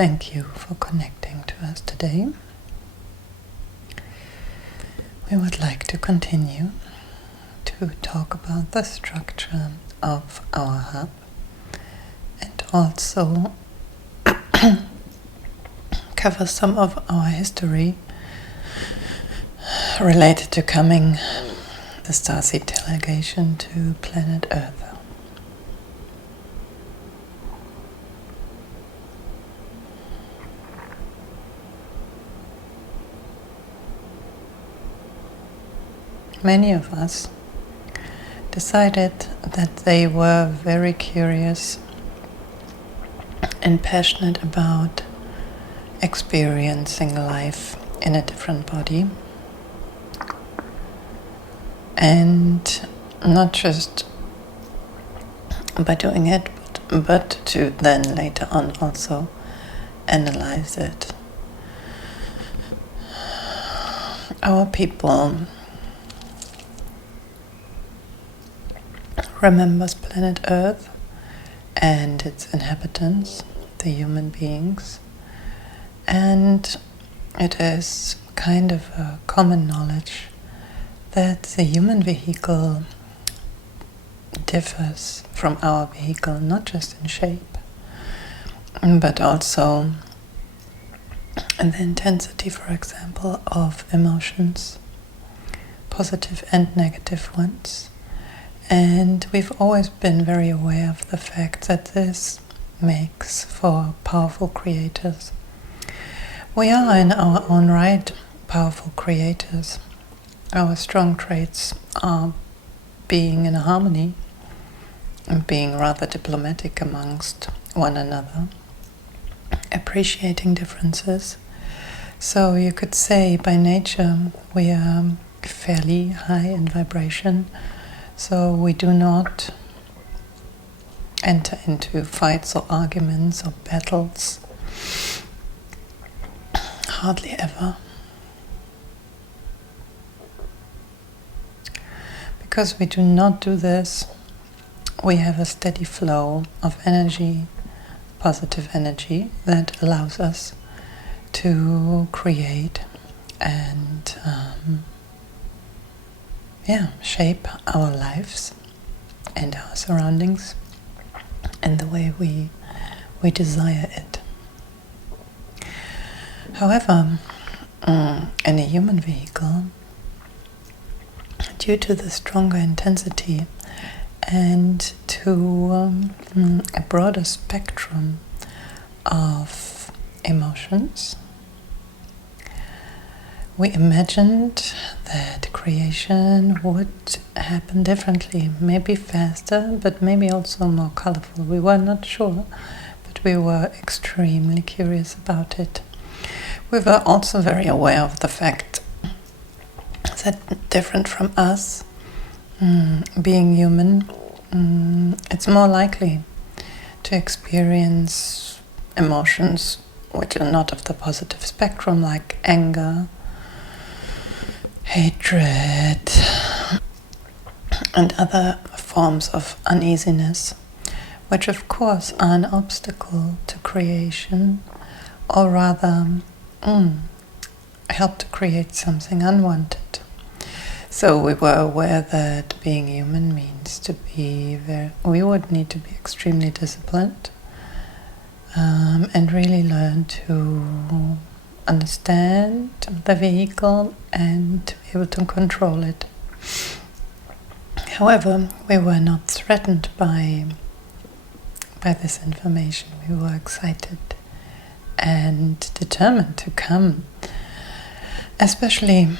thank you for connecting to us today. We would like to continue to talk about the structure of our hub and also cover some of our history related to coming the starseed delegation to planet Earth. Many of us decided that they were very curious and passionate about experiencing life in a different body, and not just by doing it, but to then later on also analyze it. Our people remembers planet Earth and its inhabitants, the human beings, and it is kind of a common knowledge that the human vehicle differs from our vehicle, not just in shape, but also in the intensity, for example, of emotions, positive and negative ones. And we've always been very aware of the fact that this makes for powerful creators. We are in our own right powerful creators. Our strong traits are being in harmony and being rather diplomatic amongst one another, appreciating differences. So you could say by nature we are fairly high in vibration. So we do not enter into fights or arguments or battles, hardly ever. Because we do not do this, we have a steady flow of energy, positive energy, that allows us to create and shape our lives and our surroundings in the way we desire it. However, in a human vehicle, due to the stronger intensity and to a broader spectrum of emotions, we imagined that creation would happen differently, maybe faster, but maybe also more colorful. We were not sure, but we were extremely curious about it. We were also very aware of the fact that different from us, being human, it's more likely to experience emotions which are not of the positive spectrum, like anger, hatred, and other forms of uneasiness, which of course are an obstacle to creation, or rather help to create something unwanted. So we were aware that being human means to be we would need to be extremely disciplined and really learn to understand the vehicle and to be able to control it. However, we were not threatened by this information. We were excited and determined to come, especially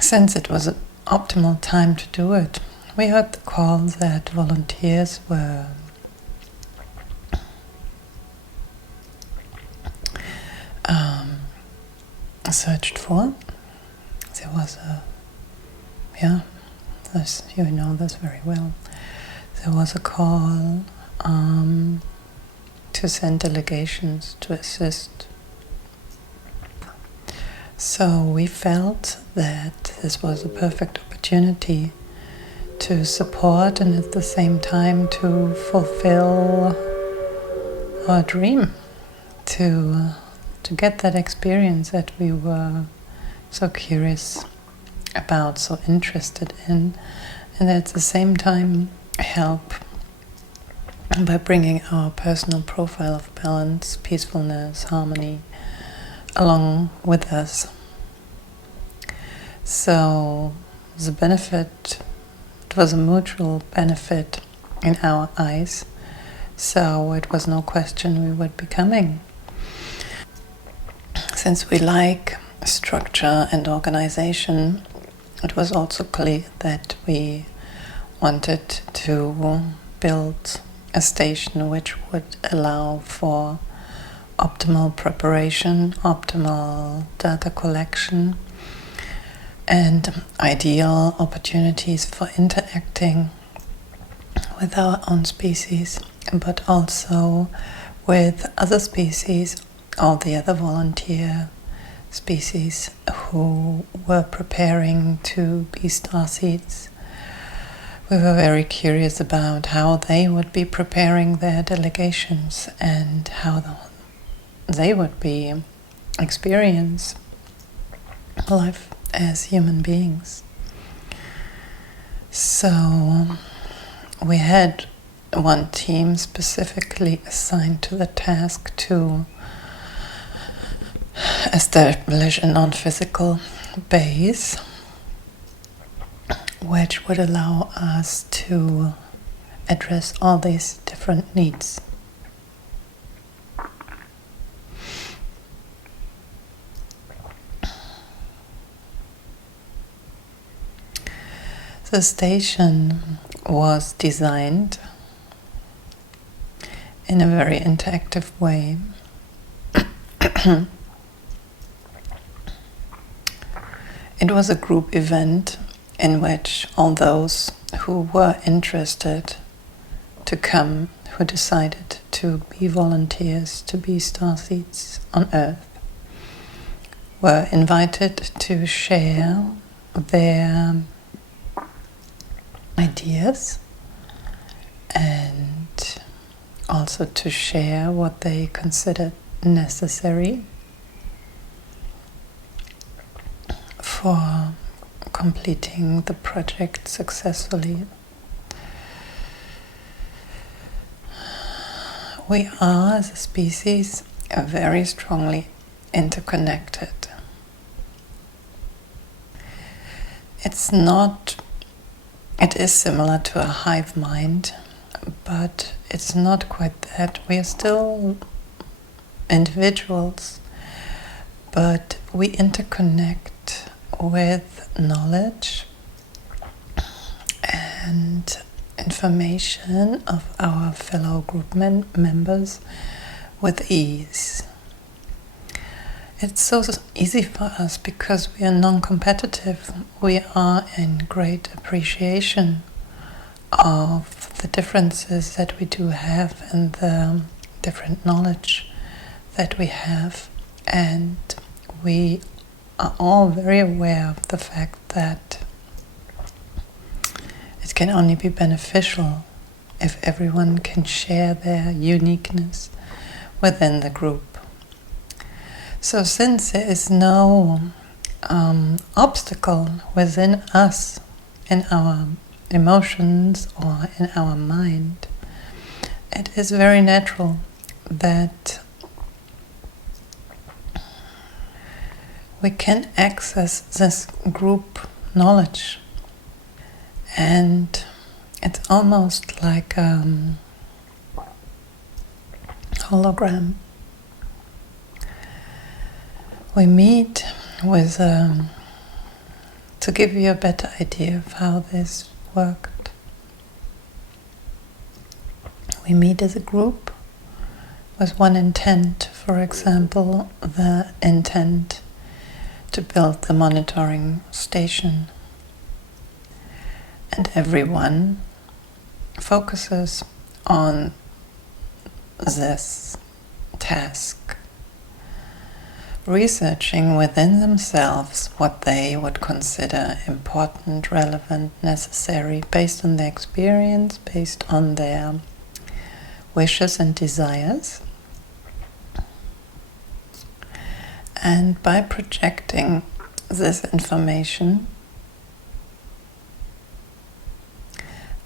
since it was an optimal time to do it. We heard the call that volunteers were searched for. There was you know this very well. There was a call to send delegations to assist. So we felt that this was a perfect opportunity to support and at the same time to fulfill our dream, to to get that experience that we were so curious about, so interested in, and at the same time help by bringing our personal profile of balance, peacefulness, harmony along with us. So the benefit, it was a mutual benefit in our eyes, so it was no question we would be coming. Since we like structure and organization, it was also clear that we wanted to build a station which would allow for optimal preparation, optimal data collection, and ideal opportunities for interacting with our own species, but also with other species, all the other volunteer species who were preparing to be starseeds. We were very curious about how they would be preparing their delegations and how they would be experience life as human beings. So we had one team specifically assigned to the task to establish a non-physical base which would allow us to address all these different needs. The station was designed in a very interactive way. It was a group event in which all those who were interested to come, who decided to be volunteers, to be starseeds on Earth, were invited to share their ideas and also to share what they considered necessary for completing the project successfully. We are, as a species, very strongly interconnected. It is similar to a hive mind, but it's not quite that. We are still individuals, but we interconnect with knowledge and information of our fellow group members with ease. It's so easy for us because we are non-competitive. We are in great appreciation of the differences that we do have and the different knowledge that we have. And we are all very aware of the fact that it can only be beneficial if everyone can share their uniqueness within the group. So since there is no obstacle within us, in our emotions or in our mind, it is very natural that we can access this group knowledge. And it's almost like a hologram. We meet with, to give you a better idea of how this worked. We meet as a group with one intent, for example, the intent to build the monitoring station. And everyone focuses on this task, researching within themselves what they would consider important, relevant, necessary, based on their experience, based on their wishes and desires. And by projecting this information,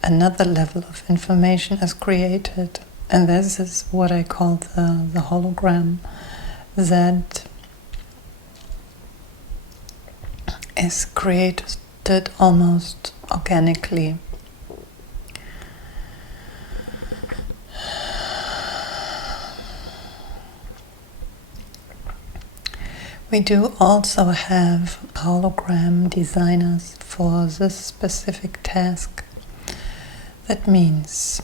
another level of information is created. And this is what I call the hologram that is created almost organically. We do also have hologram designers for this specific task. That means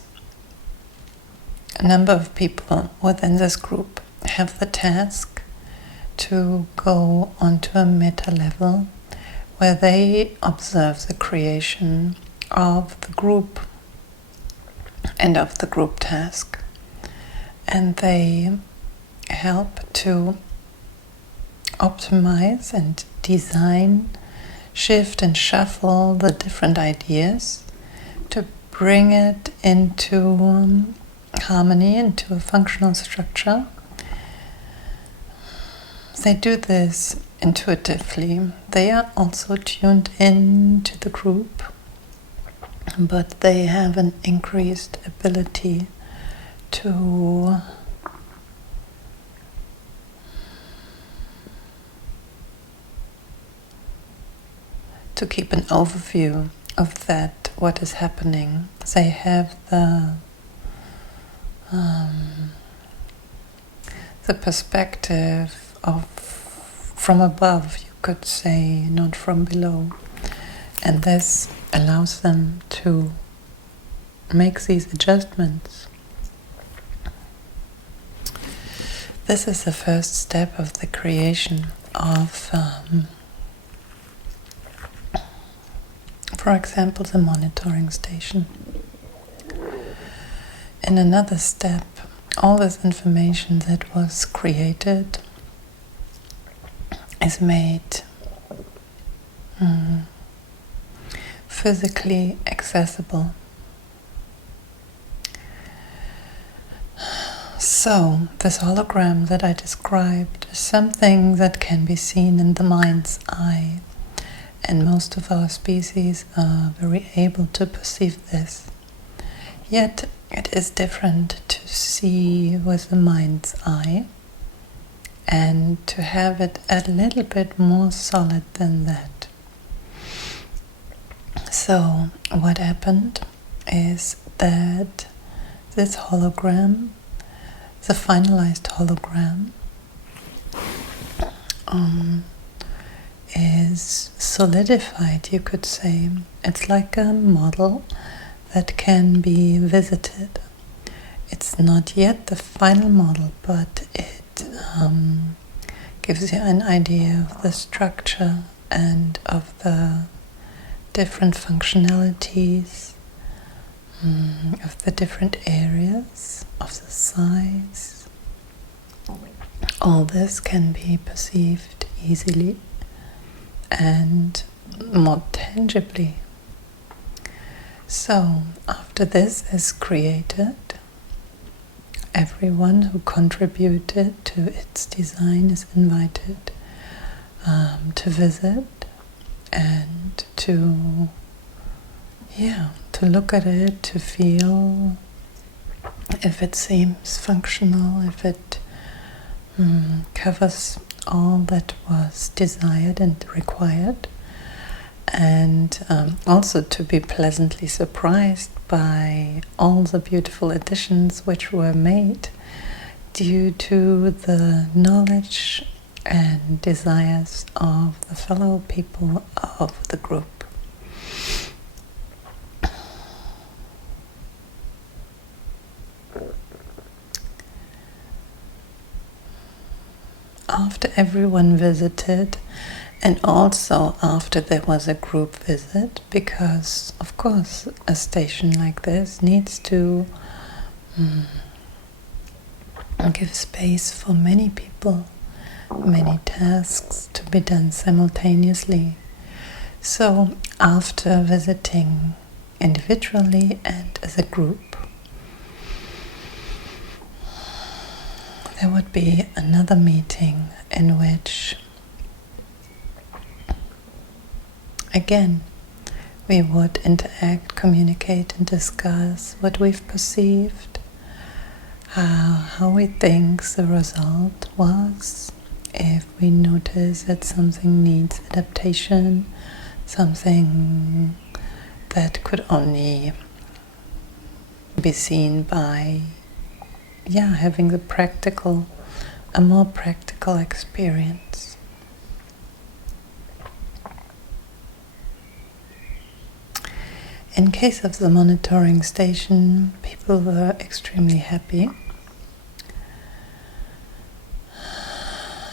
a number of people within this group have the task to go onto a meta level where they observe the creation of the group and of the group task. And they help to optimize and design, shift and shuffle the different ideas to bring it into harmony, into a functional structure. They do this intuitively. They are also tuned into the group, but they have an increased ability to keep an overview of that, what is happening. They have the perspective of from above, you could say, not from below. And this allows them to make these adjustments. This is the first step of the creation of for example, the monitoring station. In another step, all this information that was created is made physically accessible. So, this hologram that I described is something that can be seen in the mind's eye. And most of our species are very able to perceive this. Yet it is different to see with the mind's eye and to have it a little bit more solid than that. So what happened is that this hologram, the finalized hologram, is solidified, you could say. It's like a model that can be visited. It's not yet the final model, but it gives you an idea of the structure and of the different functionalities, of the different areas, of the size. All this can be perceived easily and more tangibly. So, after this is created, everyone who contributed to its design is invited to visit and to look at it, to feel if it seems functional, if it covers all that was desired and required, and also to be pleasantly surprised by all the beautiful additions which were made due to the knowledge and desires of the fellow people of the group. After everyone visited, and also after there was a group visit, because of course a station like this needs to give space for many people, many tasks to be done simultaneously. So after visiting individually and as a group, there would be another meeting in which, again, we would interact, communicate, and discuss what we've perceived, how we think the result was, if we notice that something needs adaptation, something that could only be seen by having a more practical experience. In case of the monitoring station, people were extremely happy.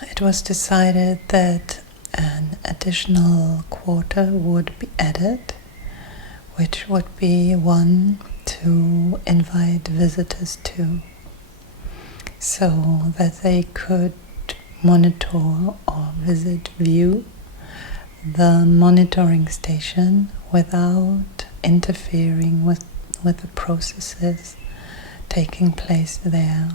It was decided that an additional quarter would be added, which would be one to invite visitors to, so that they could monitor or view the monitoring station without interfering with the processes taking place there.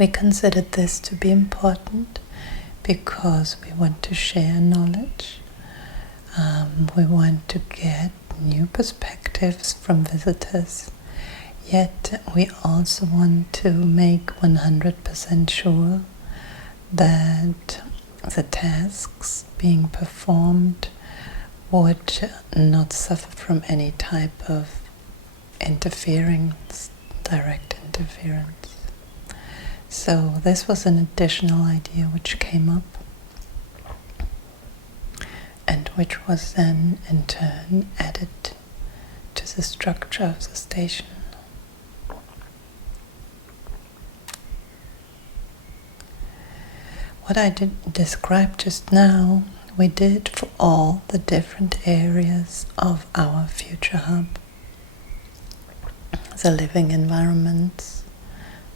We considered this to be important because we want to share knowledge. We want to get new perspectives from visitors, yet we also want to make 100% sure that the tasks being performed would not suffer from any type of interference, direct interference. So this was an additional idea which came up, and which was then in turn added to the structure of the station. What I did describe just now, we did for all the different areas of our future hub. The living environments,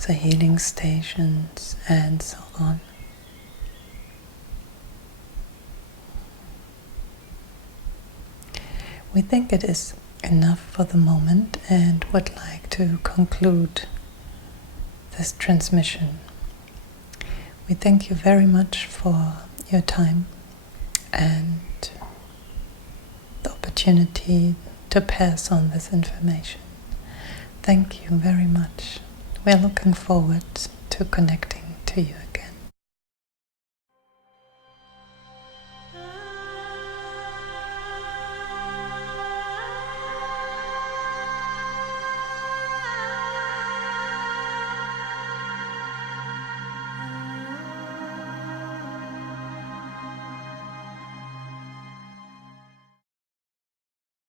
the healing stations, and so on. We think it is enough for the moment and would like to conclude this transmission. We thank you very much for your time and the opportunity to pass on this information. Thank you very much. We're looking forward to connecting to you